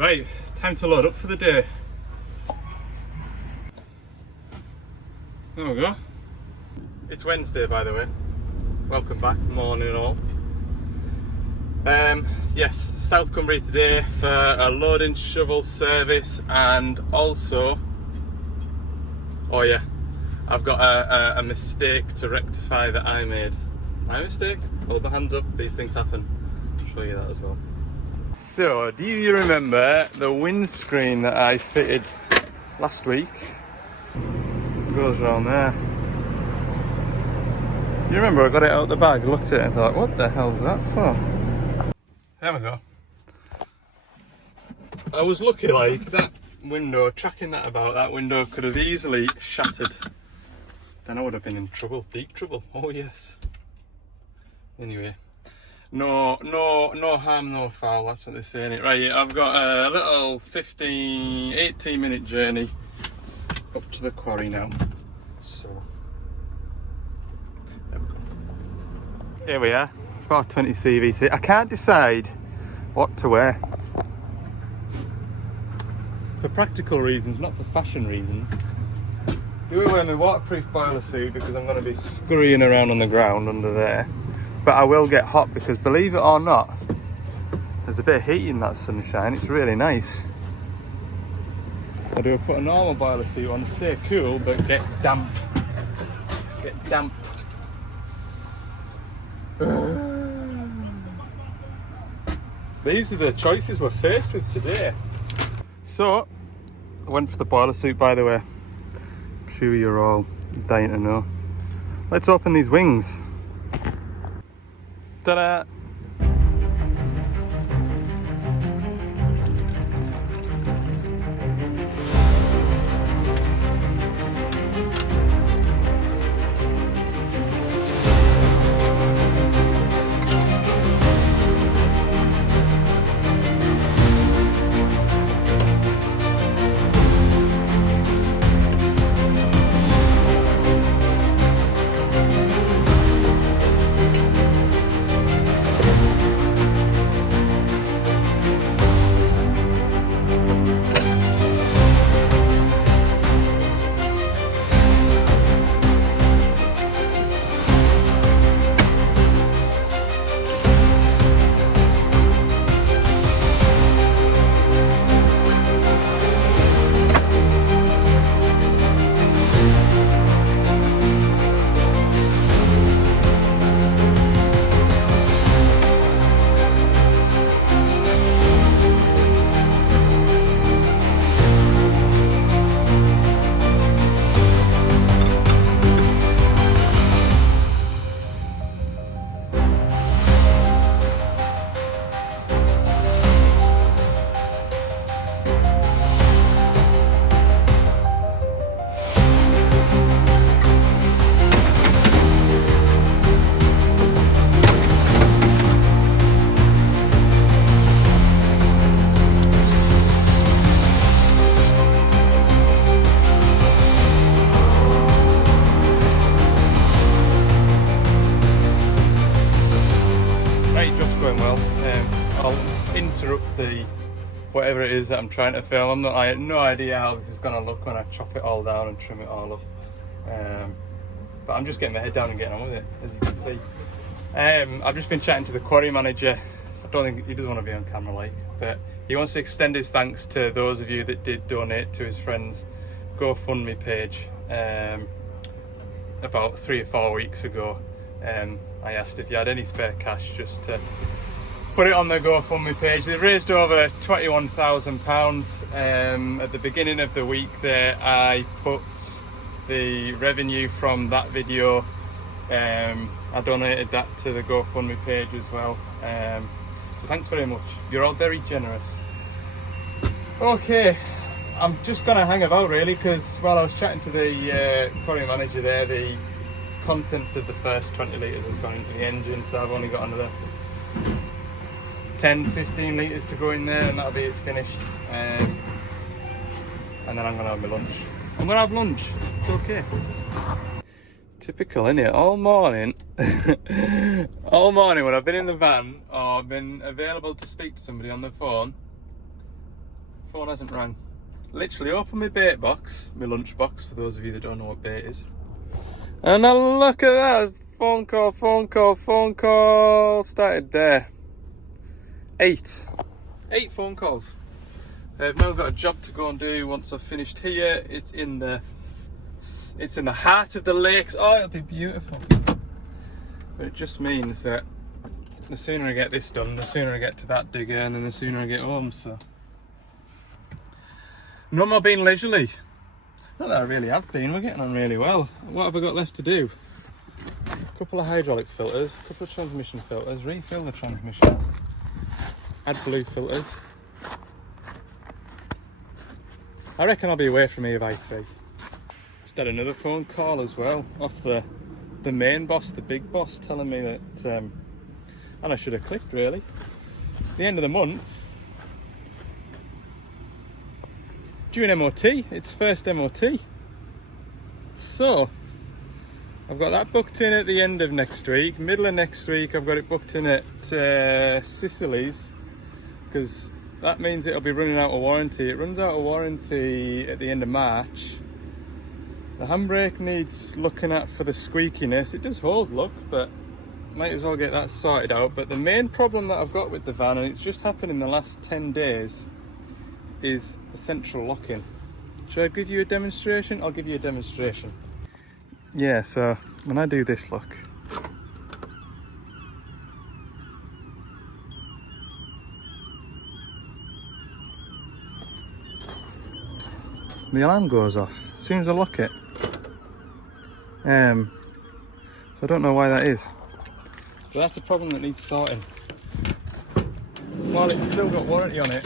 Right, time to load up for the day. There we go. It's Wednesday, by the way. Welcome back, morning all. Yes, South Cumbria today for a loading shovel service, and also, oh yeah, I've got a mistake to rectify that I made. My mistake? Hold the hands up, these things happen. I'll show you that as well. So, do you remember the windscreen that I fitted last week? It goes around there. You remember I got it out of the bag, looked at it and thought, what the hell's that for? There we go. I was lucky, like, that window, tracking that about, that window could have easily shattered. Then I would have been in trouble, deep trouble. Oh yes. Anyway. No harm, no foul, that's what they're saying. Right, I've got a little 18 minute journey up to the quarry now. So, there we go. Here we are, 420 CVT. I can't decide what to wear. For practical reasons, not for fashion reasons. Do I wear my waterproof boiler suit because I'm going to be scurrying around on the ground under there. But I will get hot because, believe it or not, there's a bit of heat in that sunshine. It's really nice. I do put a normal boiler suit on, stay cool, but get damp. Get damp. These are the choices we're faced with today. So, I went for the boiler suit, by the way. I'm sure you're all dying to know. Let's open these wings. Ta-da! Interrupt the whatever it is that I'm trying to film. I have no idea how this is going to look when I chop it all down and trim it all up, but I'm just getting my head down and getting on with it, as you can see. I've just been chatting to the quarry manager. I don't think he doesn't want to be on camera, like, but he wants to extend his thanks to those of you that did donate to his friend's GoFundMe page about 3 or 4 weeks ago. I asked if you had any spare cash just to put it on the GoFundMe page. They raised over £21,000. At the beginning of the week there, I put the revenue from that video, I donated that to the GoFundMe page as well. So thanks very much. You're all very generous. Okay, I'm just gonna hang about really, because while I was chatting to the quarry manager there, the contents of the first 20 litres has gone into the engine, so I've only got another 10-15 litres to go in there and that'll be it finished. And then I'm gonna have my lunch. I'm gonna have lunch, it's okay. Typical, innit? All morning all morning when I've been in the van or been available to speak to somebody on the phone, Phone hasn't rang. Literally opened my bait box, my lunch box, for those of you that don't know what bait is. And now look at that, phone call, started there. 8 phone calls. I've now got a job to go and do once I've finished here. It's in the heart of the lakes. Oh, it'll be beautiful. But it just means that the sooner I get this done, the sooner I get to that digger, and then the sooner I get home, so. Not am I being leisurely? Not that I really have been, we're getting on really well. What have I got left to do? A couple of hydraulic filters, a couple of transmission filters, refill the transmission, add blue filters. I reckon I'll be away from here by 3. Just had another phone call as well, off the main boss, the big boss, telling me that, and I should have clicked really, the end of the month, due an MOT, it's first MOT. So, I've got that booked in at the end of next week. Middle of next week, I've got it booked in at Sicily's, because that means it'll be running out of warranty. It runs out of warranty at the end of March. The handbrake needs looking at for the squeakiness. It does hold, look, but might as well get that sorted out. But the main problem that I've got with the van, and it's just happened in the last 10 days, is the central locking. Should I give you a demonstration? I'll give you a demonstration. Yeah, so when I do this, look. The alarm goes off as soon as I lock it. So I don't know why that is. But that's a problem that needs sorting. While it's still got warranty on it.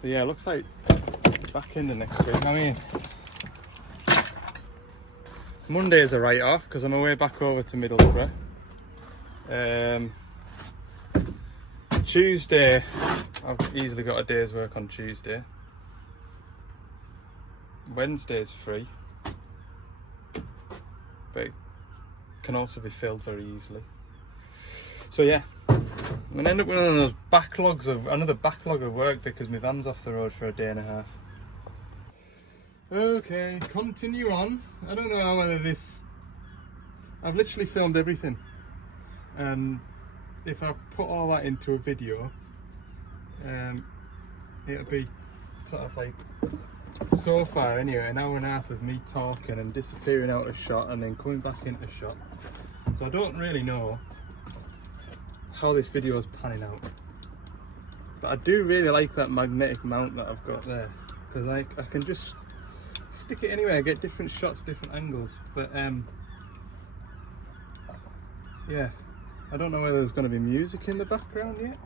So yeah, looks like back into next week. I mean, Monday is a write-off because I'm away back over to Middlesbrough. Tuesday, I've easily got a day's work on Tuesday. Wednesday's free, but it can also be filled very easily. So yeah, I'm gonna end up with one of those backlogs of another backlog of work because my van's off the road for a day and a half. Okay, continue on. I don't know whether this. I've literally filmed everything, and if I put all that into a video, it'll be sort of like, so far anyway, an hour and a half of me talking and disappearing out of shot and then coming back into shot. So I don't really know how this video is panning out, but I do really like that magnetic mount that I've got there, because I can just stick it anywhere, get different shots, different angles. But yeah, I don't know whether there's going to be music in the background yet.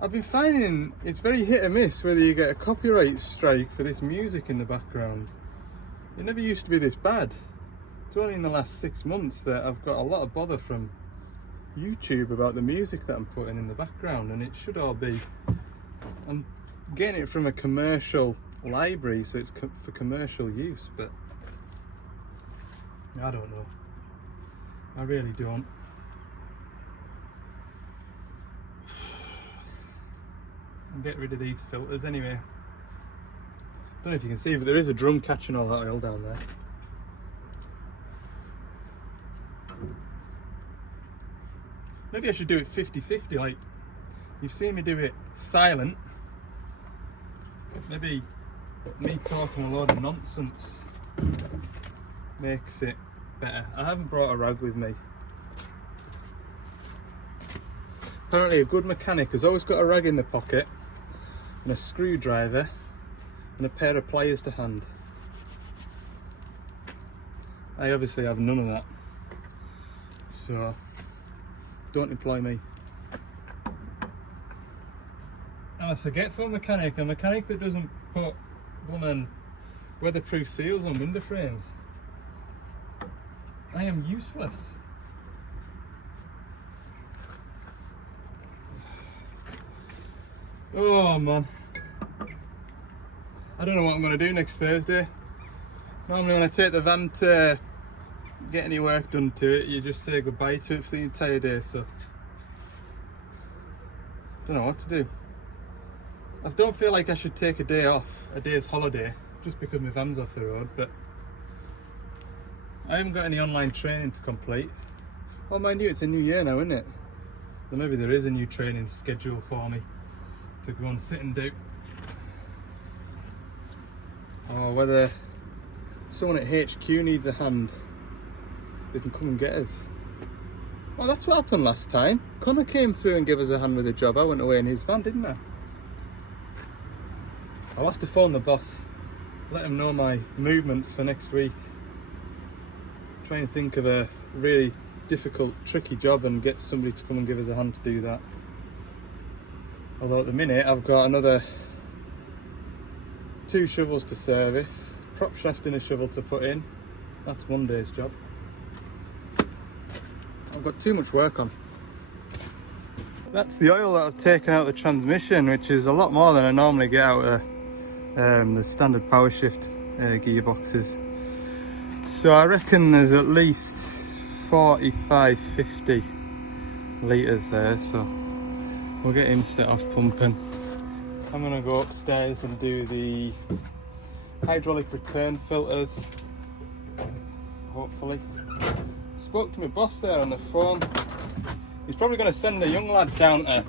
I've been finding it's very hit or miss whether you get a copyright strike for this music in the background. It never used to be this bad. It's only in the last 6 months that I've got a lot of bother from YouTube about the music that I'm putting in the background, and it should all be, I'm getting it from a commercial library, so it's for commercial use, but I don't know. I really don't. I'll get rid of these filters anyway. Don't know if you can see, but there is a drum catching all that oil down there. Maybe I should do it 50-50, like you've seen me do it silent. Maybe me talking a load of nonsense makes it better. I haven't brought a rag with me. Apparently a good mechanic has always got a rag in the pocket and a screwdriver and a pair of pliers to hand. I obviously have none of that, so don't employ me. I'm a forgetful mechanic, a mechanic that doesn't put woman weatherproof seals on window frames. I am useless. Oh man, I don't know what I'm going to do next Thursday. Normally when I take the van to get any work done to it, you just say goodbye to it for the entire day, so Don't know what to do. I don't feel like I should take a day off, a day's holiday, just because my van's off the road, but I haven't got any online training to complete. Oh, mind you, it's a new year now, isn't it? So maybe there is a new training schedule for me to go and sit and do. Or whether someone at HQ needs a hand, they can come and get us. Well, that's what happened last time. Connor came through and gave us a hand with a job. I went away in his van, didn't I? I'll have to phone the boss, let him know my movements for next week. Try and think of a really difficult, tricky job and get somebody to come and give us a hand to do that. Although at the minute I've got another 2 shovels to service, prop shaft and a shovel to put in. That's one day's job. I've got too much work on. That's the oil that I've taken out of the transmission, which is a lot more than I normally get out of the standard power shift gearboxes. So I reckon there's at least 45-50 litres there, so we'll get him set off pumping. I'm going to go upstairs and do the hydraulic return filters, hopefully. Spoke to my boss there on the phone. He's probably going to send a young lad down to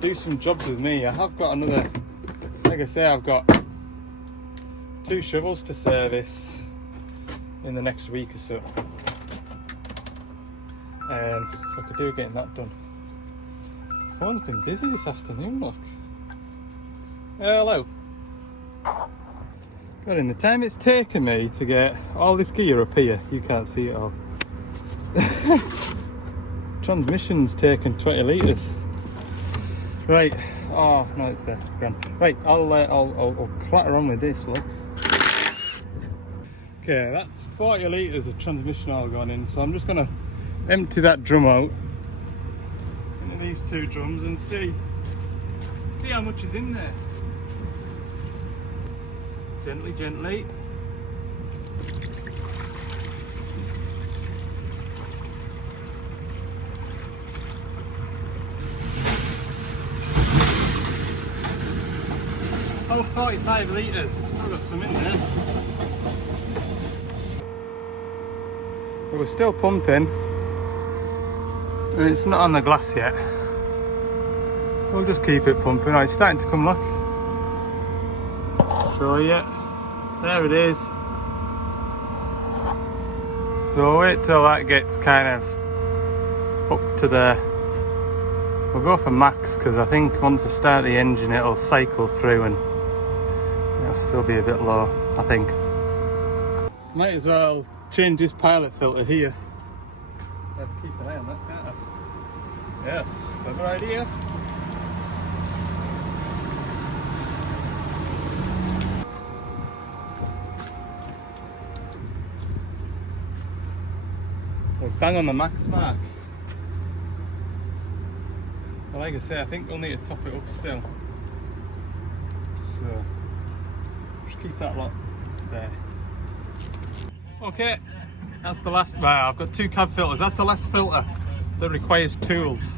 do some jobs with me. I have got another, like I say, I've got 2 shovels to service in the next week or so. So I could do getting that done. Phone's been busy this afternoon, look. Hello. God, in the time it's taken me to get all this gear up here, you can't see it all. Transmission's taken 20 litres. Right. Oh no, it's there. Grand. Right. I'll clatter on with this. Look. Okay, that's 40 litres of transmission oil gone in. So I'm just gonna empty that drum out into these 2 drums and see how much is in there. Gently, gently. Oh, 45 litres. Still got some in there. But we're still pumping. And it's not on the glass yet. So we'll just keep it pumping. Oh, it's starting to come, look. Show you. There it is. So wait till that gets kind of up to the... We'll go for max, because I think once I start the engine it'll cycle through and it'll still be a bit low, I think. Might as well change this pilot filter here. I'd keep an eye on that, can't I? Yes, clever idea. We're bang on the max mark. Well, like I say, I think we'll need to top it up still. So, just keep that lot there. Okay, that's the last. Well, I've got 2 cab filters. That's the last filter that requires tools.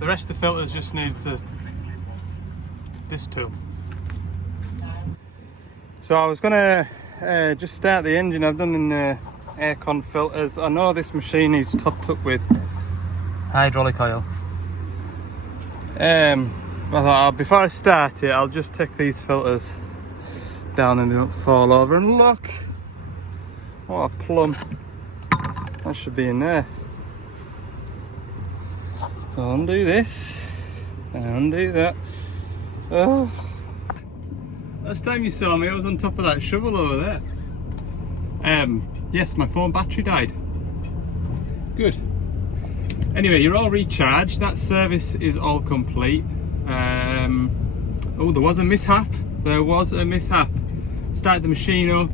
The rest of the filters just needs this tool. So I was gonna just start the engine. I've done in the aircon filters. I know this machine is topped up with hydraulic oil. I thought before I start it, I'll just take these filters down and they don't fall over. And look, what a plum! That should be in there. So undo this and undo that. Oh, last time you saw me, I was on top of that shovel over there. Yes, my phone battery died. Good. Anyway, you're all recharged. That service is all complete. Oh, there was a mishap. Started the machine up,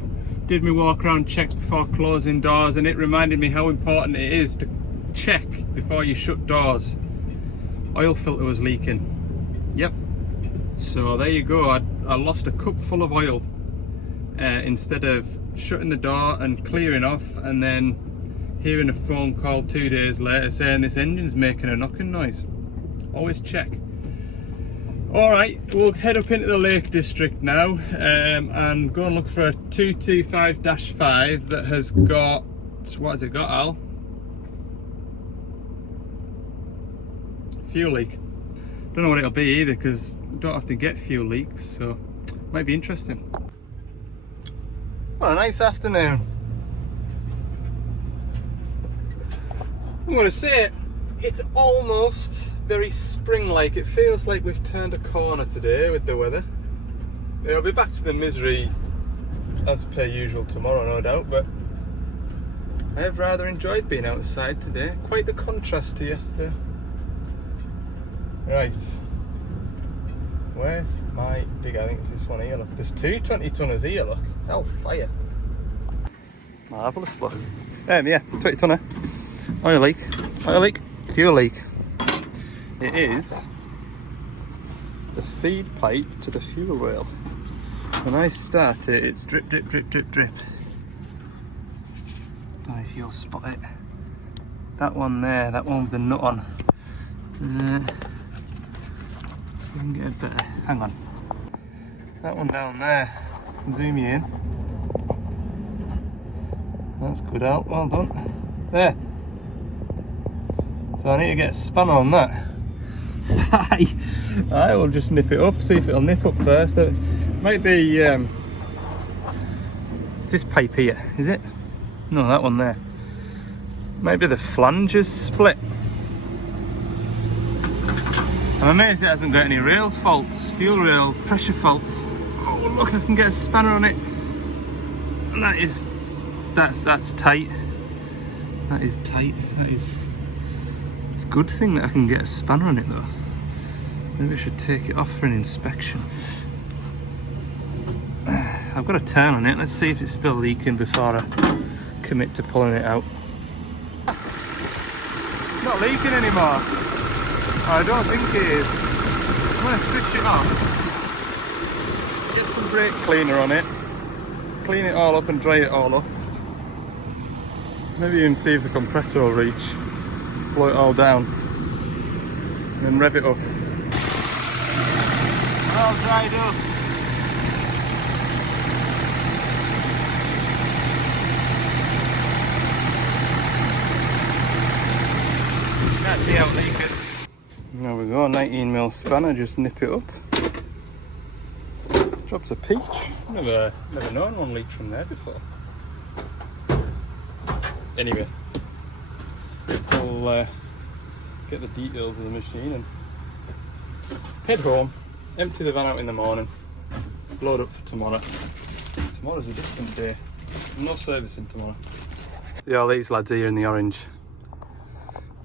did my walk around checks before closing doors, and it reminded me how important it is to check before you shut doors. Oil filter was leaking. Yep. So there you go. I lost a cup full of oil instead of shutting the door and clearing off, and then hearing a phone call 2 days later saying this engine's making a knocking noise. always check. Alright, we'll head up into the Lake District now and go and look for a 225-5 that has got, what has it got, Al? Fuel leak. Don't know what it'll be either, because I don't have to get fuel leaks, so it might be interesting. What a nice afternoon. I'm going to say it's almost very spring-like. It feels like we've turned a corner today with the weather. It'll be back to the misery as per usual tomorrow, no doubt, but I have rather enjoyed being outside today. Quite the contrast to yesterday. Right, where's my digger? I think it's this one here, look. There's two 20-tonners here, look. Hellfire. Marvellous, look. Yeah, 20-tonner. Oil leak, fuel leak. It is the feed pipe to the fuel rail. When I start it, it's drip, drip, drip, drip, drip. Don't know if you'll spot it. That one there, that one with the nut on. So we can get a better, hang on. That one down there, zoom you in. That's good out, well done. There. So I need to get a spanner on that. I will just nip it up, see if it'll nip up first. It might be, it's this pipe here, is it? No, that one there. Maybe the flanges split. I'm amazed it hasn't got any rail faults, fuel rail pressure faults. Oh look, I can get a spanner on it. And that's tight. That is tight. It's a good thing that I can get a spanner on it though. Maybe I should take it off for an inspection. I've got a turn on it. Let's see if it's still leaking before I commit to pulling it out. Not leaking anymore. I don't think it is. I'm going to switch it off. Get some brake cleaner on it. Clean it all up and dry it all up. Maybe even see if the compressor will reach. Blow it all down. And then rev it up. All dried up. Can't see how it leaks. There we go, 19mm spanner, just nip it up. Drops a peach. Never known one leak from there before. Anyway, I'll get the details of the machine and head home, empty the van out in the morning, load up for tomorrow. Tomorrow's a different day. No servicing tomorrow. See all these lads here in the orange.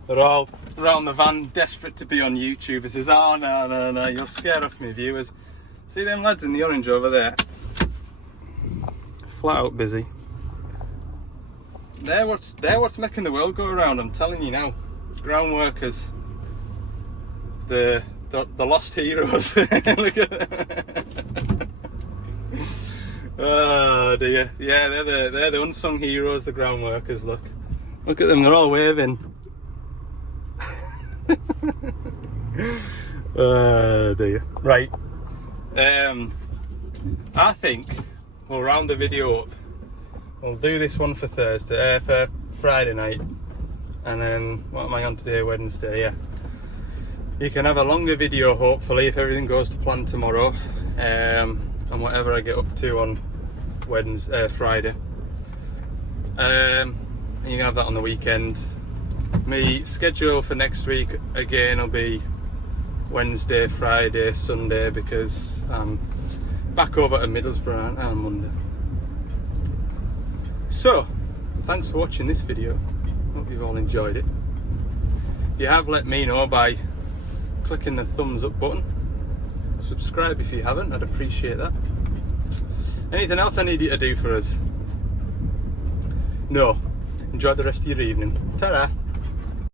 They're all around the van, desperate to be on YouTube. It says, oh no, you'll scare off me viewers. See them lads in the orange over there? Flat out busy. They're what's making the world go around, I'm telling you now. Ground workers. The lost heroes. Look at them. Oh dear. Yeah, they're the unsung heroes, the ground workers, look. Look at them, they're all waving. Oh dear. Right. I think we'll round the video up. We'll do this one for for Friday night, and then what am I on today? Wednesday. Yeah. You can have a longer video hopefully if everything goes to plan tomorrow, and whatever I get up to on Friday. And you can have that on the weekend. My schedule for next week again will be Wednesday, Friday, Sunday, because I'm back over to Middlesbrough on Monday. So, thanks for watching this video. Hope you've all enjoyed it. If you have, let me know by clicking the thumbs up button. Subscribe if you haven't, I'd appreciate that. Anything else I need you to do for us? No. Enjoy the rest of your evening. Ta-da!